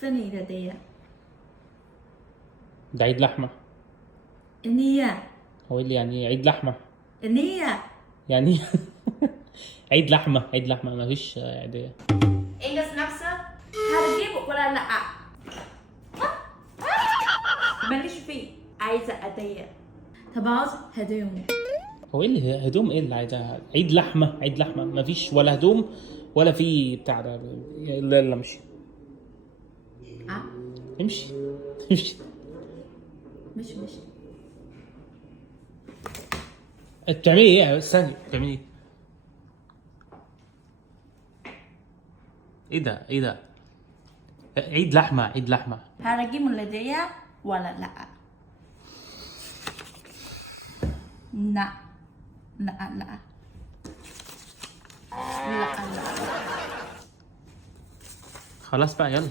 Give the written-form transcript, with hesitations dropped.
فين لدي؟ ده عيد لحمة. النية. هو إيه اللي يعني عيد لحمة؟ النية. يعني عيد لحمة عيد لحمة مفيش عيدية. إنجز نفسه هتجيبه ولا لا؟ ماليش فيه، عايزة هدية. تبعوز هديهم. هو ايه اللي هدوم ايه اللي عايزها؟ عيد لحمة عيد لحمة مفيش ولا هدوم ولا في بتاع ده. يلا يلا امشي. امشي امشي. مش بتعملي ايه؟ استني بتعملي ايه؟ ايه ده؟ ايه ده؟ عيد لحمة عيد لحمة. هتجيب الهدية ولا لا؟ لا لا لا لا لا. خلاص بقى يلا.